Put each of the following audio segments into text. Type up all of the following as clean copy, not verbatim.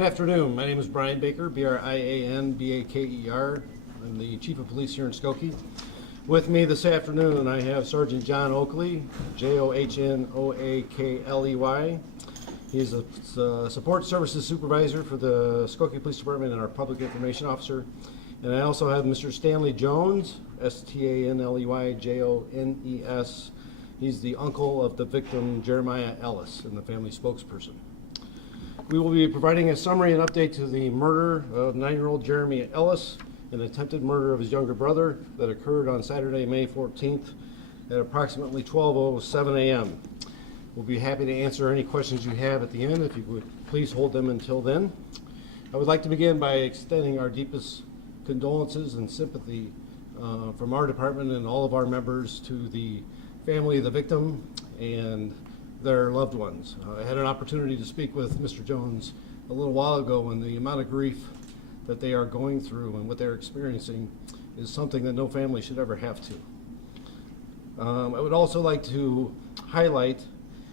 Good afternoon. My name is Brian Baker, B-R-I-A-N-B-A-K-E-R. I'm the Chief of Police here in Skokie. With me this afternoon, I have Sergeant John Oakley, J-O-H-N-O-A-K-L-E-Y. He's a Support Services Supervisor for the Skokie Police Department and our Public Information Officer. And I also have Mr. Stanley Jones, S-T-A-N-L-E-Y-J-O-N-E-S. He's the uncle of the victim, Jeremiah Ellis, and the family spokesperson. We will be providing a summary and update to the murder of 9-year-old Jeremy Ellis, an attempted murder of his younger brother that occurred on Saturday, May 14th at approximately 12:07 a.m. We'll be happy to answer any questions you have at the end. If you would please hold them until then. I would like to begin by extending our deepest condolences and sympathy from our department and all of our members to the family of the victim and their loved ones. I had an opportunity to speak with Mr. Jones a little while ago, and the amount of grief that they are going through and what they're experiencing is something that no family should ever have to. I would also like to highlight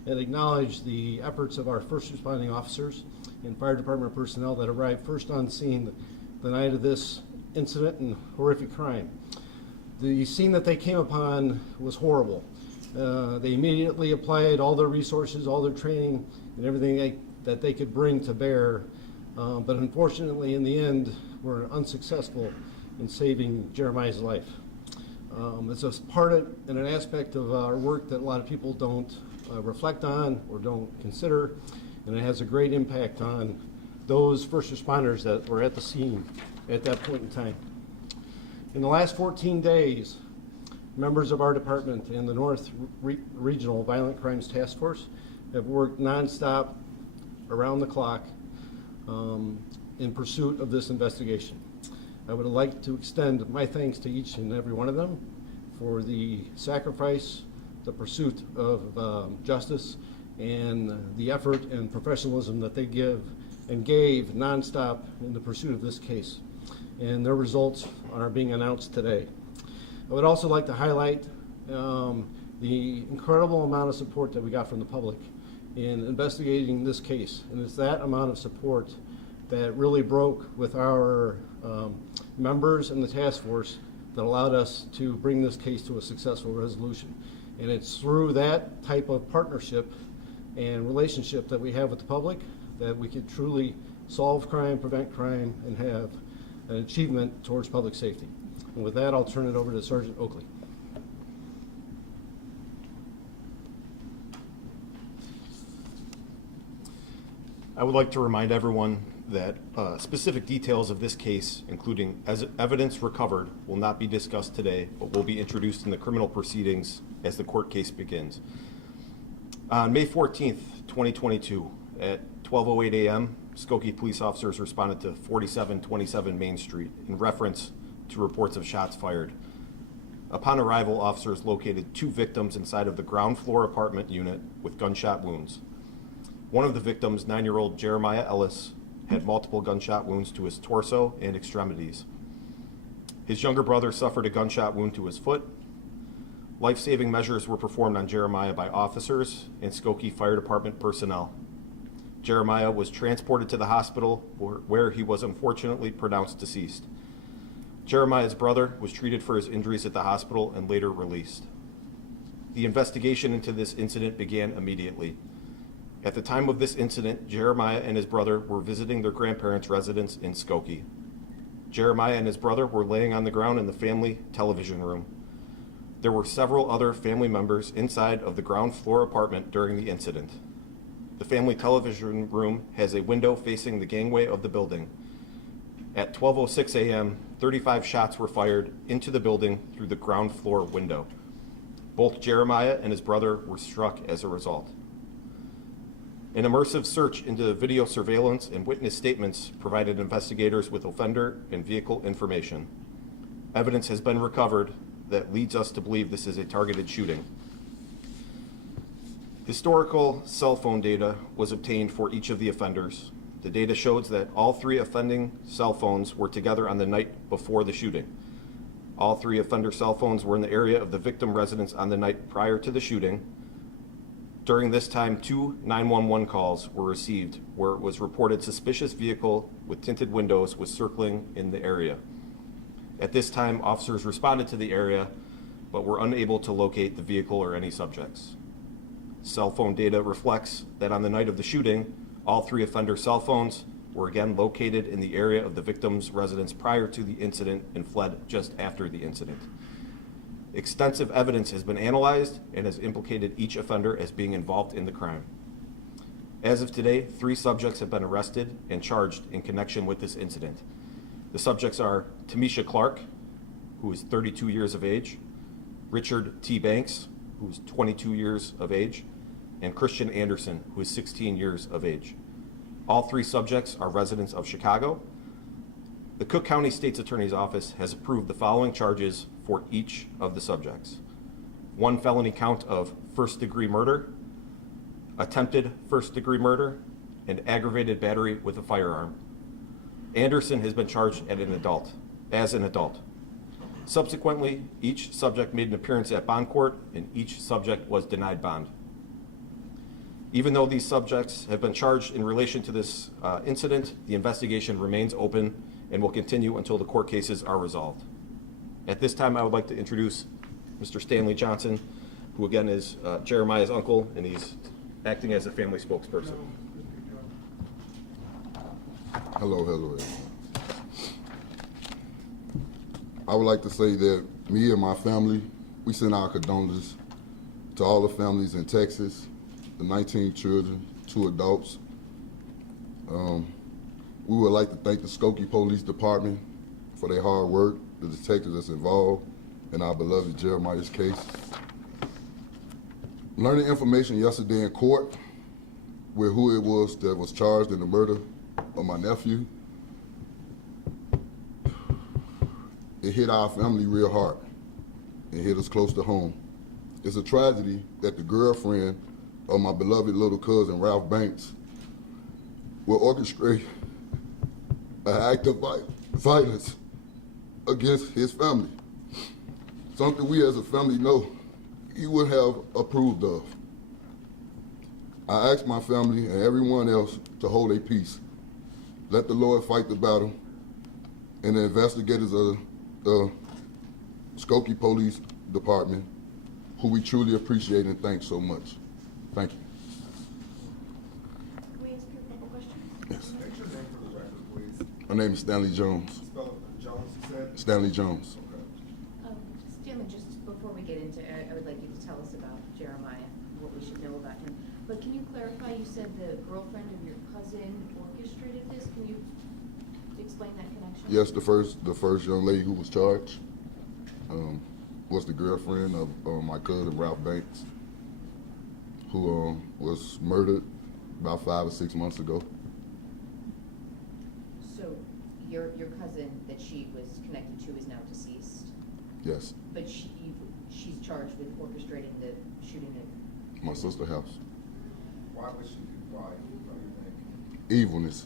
and acknowledge the efforts of our first responding officers and fire department personnel that arrived first on scene the night of this incident and horrific crime. The scene that they came upon was horrible. They immediately applied all their resources, all their training, and everything that they could bring to bear. But unfortunately, in the end, were unsuccessful in saving Jeremiah's life. It's a part of, and an aspect of our work that a lot of people don't reflect on or don't consider, and it has a great impact on those first responders that were at the scene at that point in time. In the last 14 days, members of our department and the North Regional Violent Crimes Task Force have worked nonstop around the clock in pursuit of this investigation. I would like to extend my thanks to each and every one of them for the sacrifice, the pursuit of justice, and the effort and professionalism that they give and gave nonstop in the pursuit of this case. And their results are being announced today. I would also like to highlight the incredible amount of support that we got from the public in investigating this case. And it's that amount of support that really broke with our members in the task force that allowed us to bring this case to a successful resolution. And it's through that type of partnership and relationship that we have with the public that we could truly solve crime, prevent crime, and have an achievement towards public safety. And with that, I'll turn it over to Sergeant Oakley. I would like to remind everyone that specific details of this case, including evidence recovered, will not be discussed today, but will be introduced in the criminal proceedings as the court case begins. On May 14th, 2022, at 12:08 a.m., Skokie police officers responded to 4727 Main Street in reference to reports of shots fired. Upon arrival, officers located 2 victims inside of the ground floor apartment unit with gunshot wounds. One of the victims, 9-year-old Jeremiah Ellis, had multiple gunshot wounds to his torso and extremities. His younger brother suffered a gunshot wound to his foot. Life-saving measures were performed on Jeremiah by officers and Skokie Fire Department personnel. Jeremiah was transported to the hospital where he was unfortunately pronounced deceased. Jeremiah's brother was treated for his injuries at the hospital and later released. The investigation into this incident began immediately. At the time of this incident, Jeremiah and his brother were visiting their grandparents' residence in Skokie. Jeremiah and his brother were laying on the ground in the family television room. There were several other family members inside of the ground floor apartment during the incident. The family television room has a window facing the gangway of the building. At 12:06 a.m., 35 shots were fired into the building through the ground floor window. Both Jeremiah and his brother were struck as a result. An immersive search into video surveillance and witness statements provided investigators with offender and vehicle information. Evidence has been recovered that leads us to believe this is a targeted shooting. Historical cell phone data was obtained for each of the offenders. The data shows that all 3 offending cell phones were together on the night before the shooting. All 3 offender cell phones were in the area of the victim residence on the night prior to the shooting. During this time, 2 911 calls were received where it was reported suspicious vehicle with tinted windows was circling in the area. At this time, officers responded to the area, but were unable to locate the vehicle or any subjects. Cell phone data reflects that on the night of the shooting, all 3 offender cell phones were again located in the area of the victim's residence prior to the incident and fled just after the incident. Extensive evidence has been analyzed and has implicated each offender as being involved in the crime. As of today, 3 subjects have been arrested and charged in connection with this incident. The subjects are Tamisha Clark, who is 32 years of age, Richard T. Banks, who is 22 years of age, and Christian Anderson, who is 16 years of age. All 3 subjects are residents of Chicago. The Cook County State's Attorney's Office has approved the following charges for each of the subjects. 1 felony count of first-degree murder, attempted first-degree murder, and aggravated battery with a firearm. Anderson has been charged as an adult. Subsequently, each subject made an appearance at bond court, and each subject was denied bond. Even though these subjects have been charged in relation to this incident, the investigation remains open and will continue until the court cases are resolved. At this time, I would like to introduce Mr. Stanley Johnson, who again is Jeremiah's uncle, and he's acting as a family spokesperson. Hello. I would like to say that me and my family, we send our condolences to all the families in Texas, the 19 children, 2 adults. We would like to thank the Skokie Police Department for their hard work, the detectives that's involved in our beloved Jeremiah's case. Learning information yesterday in court with who it was that was charged in the murder of my nephew, it hit our family real hard. It hit us close to home. It's a tragedy that the girlfriend of my beloved little cousin, Ralph Banks, will orchestrate an act of violence against his family. Something we as a family know he would have approved of. I ask my family and everyone else to hold their peace. Let the Lord fight the battle, and the investigators of the Skokie Police Department, who we truly appreciate and thank so much. Thank you. Can we ask you a couple questions? Yes. State your name for the record, please. My name is Stanley Jones. Spell Jones, you said? Stanley Jones. Okay. Stanley, just before we get into it, I would like you to tell us about Jeremiah, what we should know about him. But can you clarify, you said the girlfriend of your cousin orchestrated this? Can you explain that connection? Yes, the first young lady who was charged was the girlfriend of my cousin Ralph Banks, who was murdered about 5 or 6 months ago. So your cousin that she was connected to is now deceased, Yes, but she's charged with orchestrating the shooting at my sister's house. Why would she do why do you think? Evilness.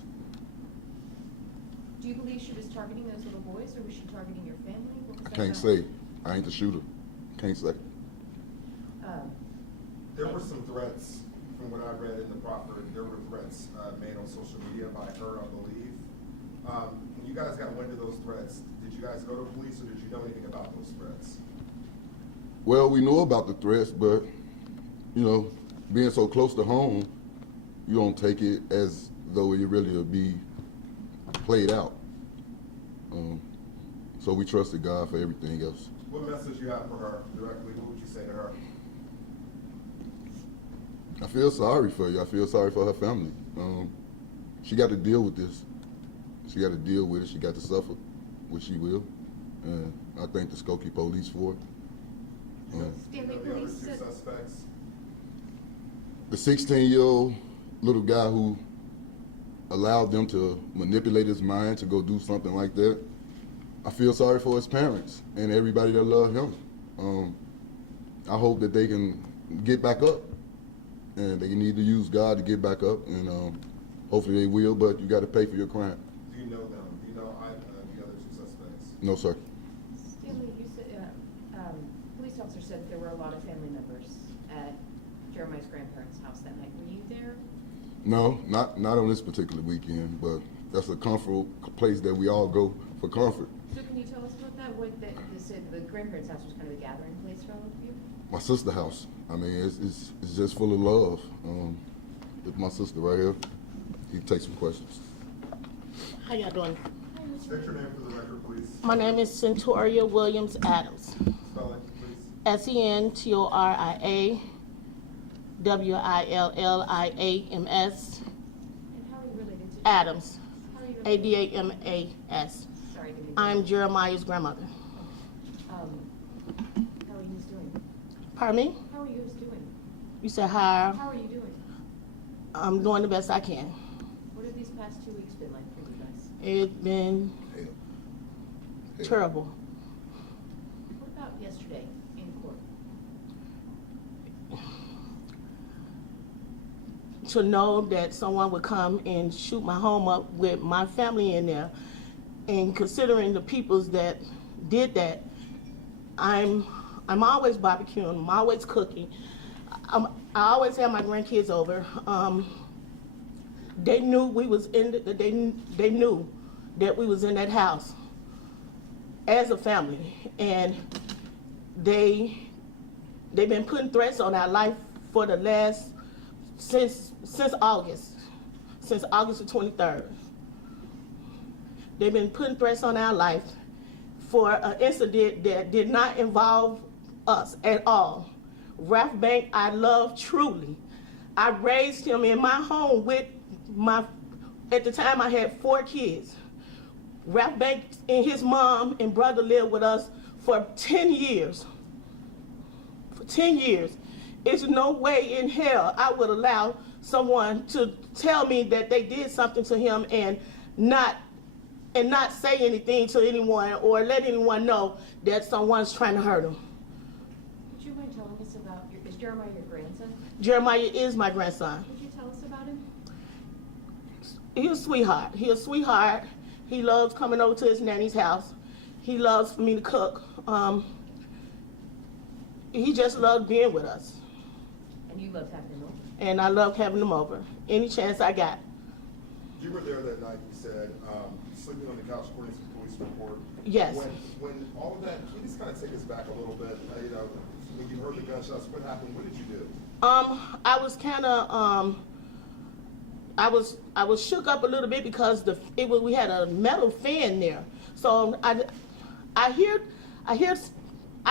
Do you believe she was targeting those little boys, or was she targeting your family? What was I that can't about? say. I ain't the shooter. Can't say. There were some threats, from what I read in the proffer, there were threats made on social media by her, I believe. When you guys got wind of those threats, did you guys go to police or did you know anything about those threats? Well, we know about the threats, but, you know, being so close to home, you don't take it as though it really will be played out. So we trusted God for everything else. What message you have for her directly? What would you say to her? I feel sorry for you. I feel sorry for her family. She got to deal with this. She got to deal with it. She got to suffer, which she will. And I thank the Skokie police for it. Stanley, The other police 2 said- suspects? The 16-year-old little guy who allowed them to manipulate his mind to go do something like that, I feel sorry for his parents and everybody that love him. I hope that they can get back up, and they need to use God to get back up, and hopefully they will, but you got to pay for your crime. Do you know them? Do you know the other 2 suspects? No, sir. Stanley, you said, police officer said there were a lot of family members at Jeremiah's grandparents' house that night. Were you there? No, not on this particular weekend, but that's a comfort place that we all go for comfort. So can you tell us about that? What that you said the grandparents' house was kind of a gathering place for all of you? My sister's house. I mean, it's just full of love. It's my sister right here. You can take some questions. How y'all doing? State your name for the record, please. My name is Centauria Williams Adams. Spelling, please. Sentoria Williams And how are you related to? Adams. How are you related? Adamas. Sorry, didn't mean to- I'm Jeremiah's grandmother. How are you doing? Pardon me? How are you doing? You said hi. How are you doing? I'm doing the best I can. What have these past 2 weeks been like for you guys? It's been Hell. terrible. What about yesterday in court? To know that someone would come and shoot my home up with my family in there, and considering the peoples that did that, I'm always barbecuing, I'm always cooking. I always have my grandkids over. They knew we was in they knew that we was in that house as a family, and they've been putting threats on our life for the last since August the 23rd. They've been putting threats on our life for an incident that did not involve us at all. Ralph Bank, I love truly. I raised him in my home with at the time I had 4 kids. Ralph Bank and his mom and brother lived with us for 10 years. For 10 years. There's no way in hell I would allow someone to tell me that they did something to him and not say anything to anyone or let anyone know that someone's trying to hurt him. Would you mind telling us about is Jeremiah your grandson? Jeremiah is my grandson. Would you tell us about him? He's a sweetheart. He's a sweetheart. He loves coming over to his nanny's house. He loves for me to cook. He just loves being with us. And you loved having him over. And I love having him over any chance I got. You were there that night, you said, sleeping on the couch according to the police report. Yes. When all of that, can you just kind of take us back a little bit? When you heard the gunshots, what happened? What did you do? I was kind of I was shook up a little bit because we had a metal fan there. So I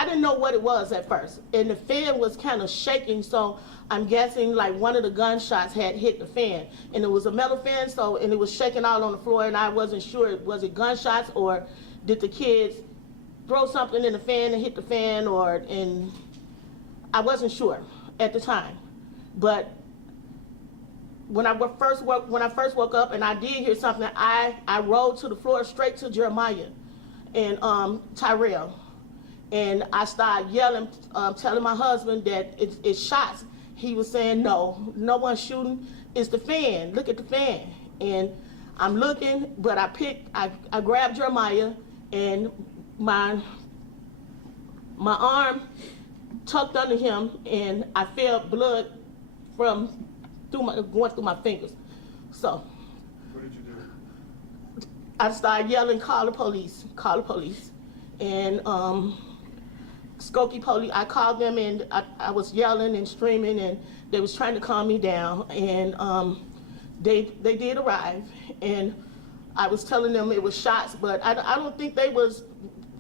didn't know what it was at first, and the fan was kind of shaking. So I'm guessing like one of the gunshots had hit the fan, and it was a metal fan. And it was shaking all on the floor, and I wasn't sure was it gunshots or did the kids throw something in the fan and hit the fan, and I wasn't sure at the time. But when I first woke up and I did hear something, I rolled to the floor straight to Jeremiah and Tyrell. And I started yelling, telling my husband that it's shots. He was saying, no one's shooting. It's the fan. Look at the fan. And I'm looking, but I grabbed Jeremiah, and my arm tucked under him, and I felt blood going through my fingers. So What did you do? I started yelling, call the police. And Skokie police, I called them, and I was yelling and screaming, and they was trying to calm me down, and they did arrive, and I was telling them it was shots, but I don't think they was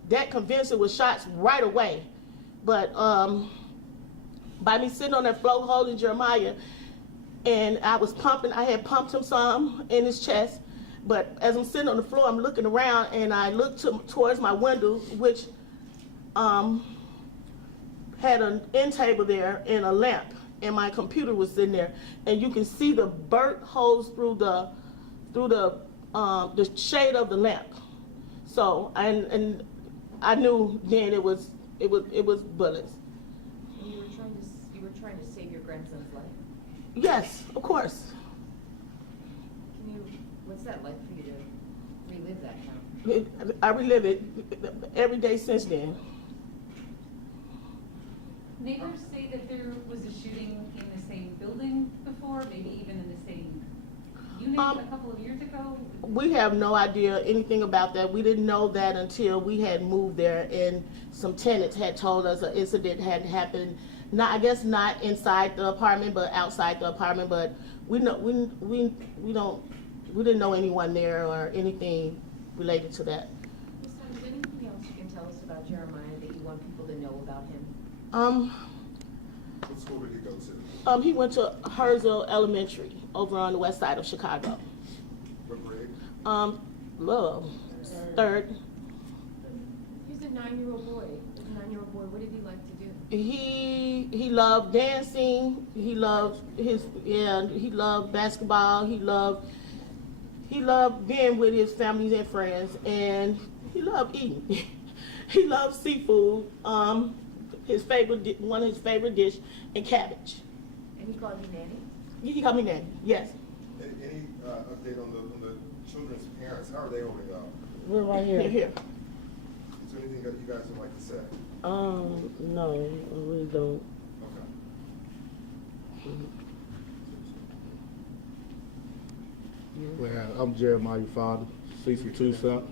that convinced it was shots right away. But by me sitting on that floor holding Jeremiah, and I had pumped him some in his chest, but as I'm sitting on the floor, I'm looking around, and I looked towards my window, which had an end table there and a lamp, and my computer was in there, and you can see the burnt holes through the shade of the lamp. So and I knew then it was bullets. And you were trying to save your grandson's life. Yes, of course. What's that like for you to relive that now? I relive it every day since then. Neighbors say that there was a shooting in the building before, maybe even in the same unit a couple of years ago? We have no idea anything about that. We didn't know that until we had moved there, and some tenants had told us an incident had happened. Not, I guess not inside the apartment, but outside the apartment. But we didn't know anyone there or anything related to that. Ms. Todd, is there anything else you can tell us about Jeremiah that you want people to know about him? What school did he go to? He went to Herzl Elementary over on the west side of Chicago. What grade? Love, third. He's a 9-year-old boy. As a 9-year-old boy, what did he like to do? He loved dancing. He loved he loved basketball. He loved being with his family and friends, and he loved eating. He loved seafood. One of his favorite dish, and cabbage. And he called you Nanny? He called me Nanny. Yes. Any update on the children's parents? How are they holding up? We're right Here, here. here. Is there anything that you guys would like to say? No, I really don't. Okay. Well, I'm Jeremiah, father, Cecil Toussaint.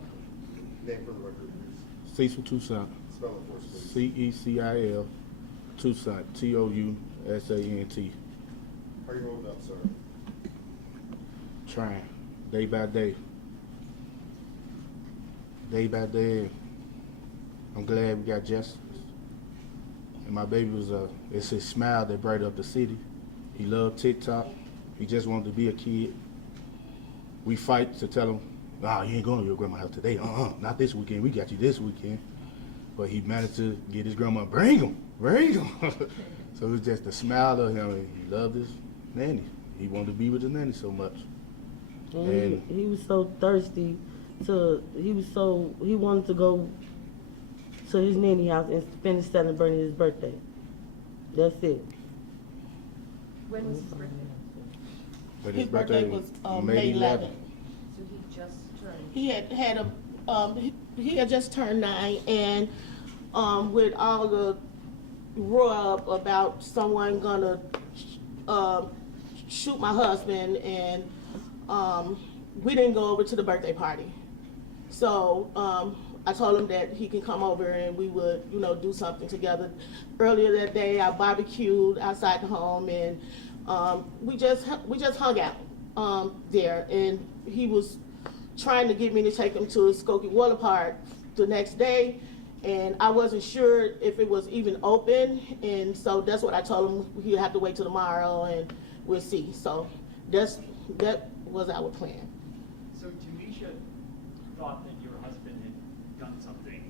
Name for the record, please. Cecil Toussaint, Spell it for us, please. C-E-C-I-L, Toussaint, T-O-U-S-A-N-T. How are you holding up, sir? Trying, day by day. Day by day. I'm glad we got justice. And my baby was, it's his smile that brightened up the city. He loved TikTok. He just wanted to be a kid. We fight to tell him, nah, you ain't going to your grandma's house today. Not this weekend. We got you this weekend. But he managed to get his grandma, bring him. So it was just the smile of him. And he loved his nanny. He wanted to be with his nanny so much. And he was so thirsty he wanted to go to his nanny house and finish celebrating his birthday. That's it. When was his birthday? But His birthday was May 11th. So he just turned. He had just turned 9, and with all the rub about someone gonna shoot my husband, and we didn't go over to the birthday party. So I told him that he can come over and we would, do something together. Earlier that day, I barbecued outside the home, and we just hung out there. And he was trying to get me to take him to Skokie Water Park the next day, and I wasn't sure if it was even open, and so that's what I told him. He'd have to wait till tomorrow, and we'll see. So that was our plan. So Tamisha thought that your husband had done something.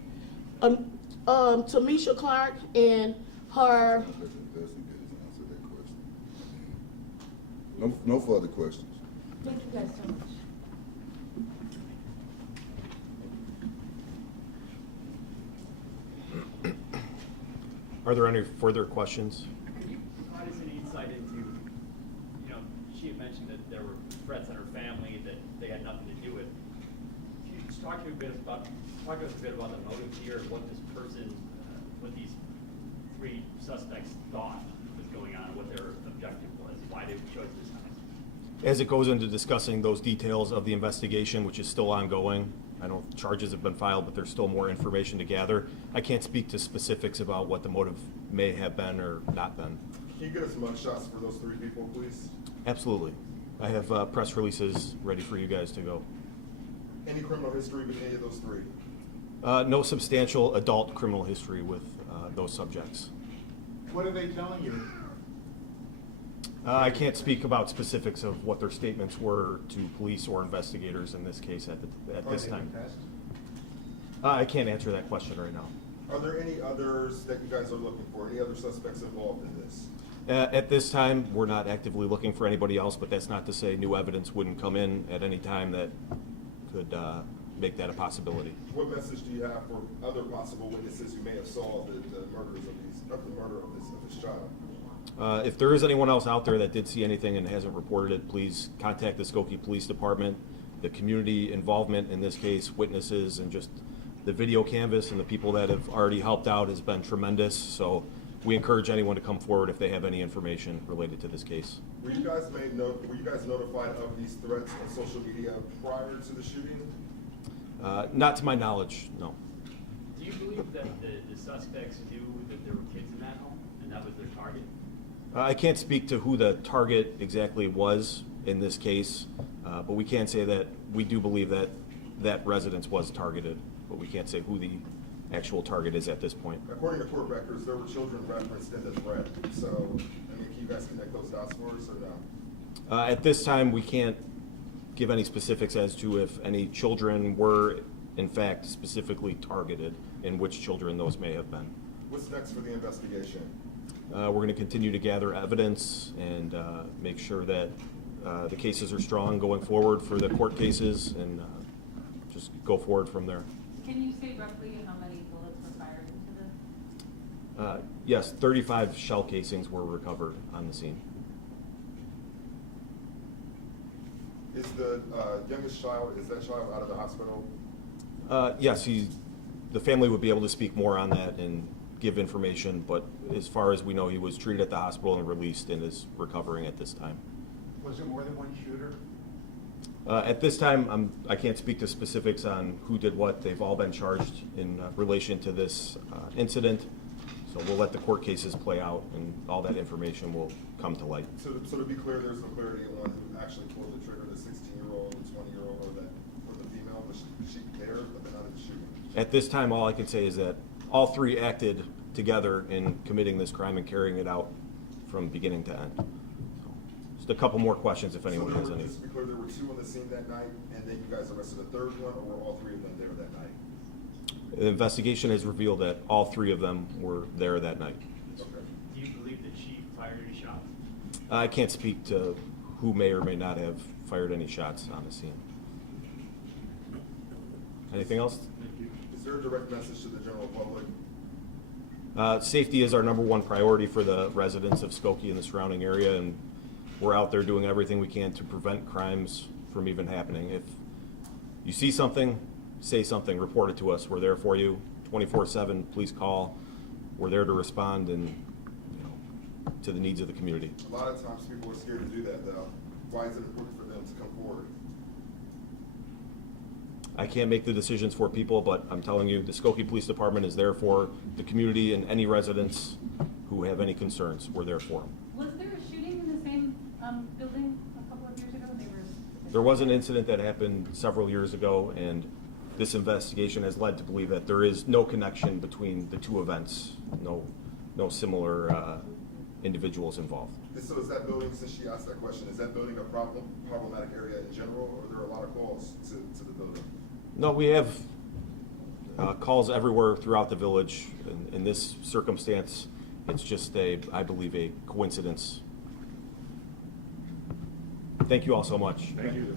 Tamisha Clark and her. Let the investigators answer that question. No further questions. Thank you guys so much. Are there any further questions? Could you provide us an insight into, she had mentioned that there were threats on her family that they had nothing to do with. Can you just talk to us a bit about the motive here, what this person, what these 3 suspects thought was going on, what their objective was, why they chose this time? As it goes into discussing those details of the investigation, which is still ongoing, I know charges have been filed, but there's still more information to gather. I can't speak to specifics about what the motive may have been or not been. Can you get us mugshots for those 3 people, please? Absolutely. I have press releases ready for you guys to go. Any criminal history with any of those 3? No substantial adult criminal history with those subjects. What are they telling you? I can't speak about specifics of what their statements were to police or investigators in this case at this time. I can't answer that question right now. Are there any others that you guys are looking for? Any other suspects involved in this? At this time, we're not actively looking for anybody else, but that's not to say new evidence wouldn't come in at any time that could make that a possibility. What message do you have for other possible witnesses who may have saw the murder of this child? If there is anyone else out there that did see anything and hasn't reported it, please contact the Skokie Police Department. The community involvement in this case, witnesses, and just the video canvas and the people that have already helped out has been tremendous. So we encourage anyone to come forward if they have any information related to this case. Were you guys notified of these threats on social media prior to the shooting? Not to my knowledge, no. Do you believe that the suspects knew that there were kids in that home and that was their target? I can't speak to who the target exactly was in this case, but we can say that we do believe that that residence was targeted, but we can't say who the actual target is at this point. According to court records, there were children referenced in the threat. So, I mean, can you guys connect those dots for us or no? At this time, we can't give any specifics as to if any children were in fact specifically targeted and which children those may have been. What's next for the investigation? We're going to continue to gather evidence and make sure that the cases are strong going forward for the court cases and just go forward from there. Can you say roughly how many bullets were fired into the? Yes, 35 shell casings were recovered on the scene. Is the youngest child, is that child out of the hospital? Yes, the family would be able to speak more on that and give information, but as far as we know, he was treated at the hospital and released and is recovering at this time. Was it more than one shooter? At this time, I can't speak to specifics on who did what. They've all been charged in relation to this incident, so we'll let the court cases play out and all that information will come to light. So to be clear, there's no clarity on who actually pulled the trigger, the 16-year-old, the 20-year-old, or the female. Was she there, but then not at the shooting? At this time, all I can say is that all three acted together in committing this crime and carrying it out from beginning to end. So, just a couple more questions if anyone has any. Just to be clear, there were two on the scene that night, and then you guys arrested a third one, or were all three of them there that night? The investigation has revealed that all three of them were there that night. Okay. Do you believe that she fired any shots? I can't speak to who may or may not have fired any shots on the scene. Anything else? Is there a direct message to the general public? Safety is our #1 priority for the residents of Skokie and the surrounding area, and we're out there doing everything we can to prevent crimes from even happening. If you see something, say something, report it to us. We're there for you 24/7. Please call. We're there to respond and to the needs of the community. A lot of times people are scared to do that, though. Why is it important for them to come forward? I can't make the decisions for people, but I'm telling you, the Skokie Police Department is there for the community and any residents who have any concerns. We're there for them. Was there a shooting in the same building a couple of years ago? There was an incident that happened several years ago, and this investigation has led to believe that there is no connection between the two events, no similar individuals involved. So is that building, since she asked that question, is that building a problematic area in general, or are there a lot of calls to the building? No, we have calls everywhere throughout the village. In this circumstance, it's just I believe, a coincidence. Thank you all so much. Thank you.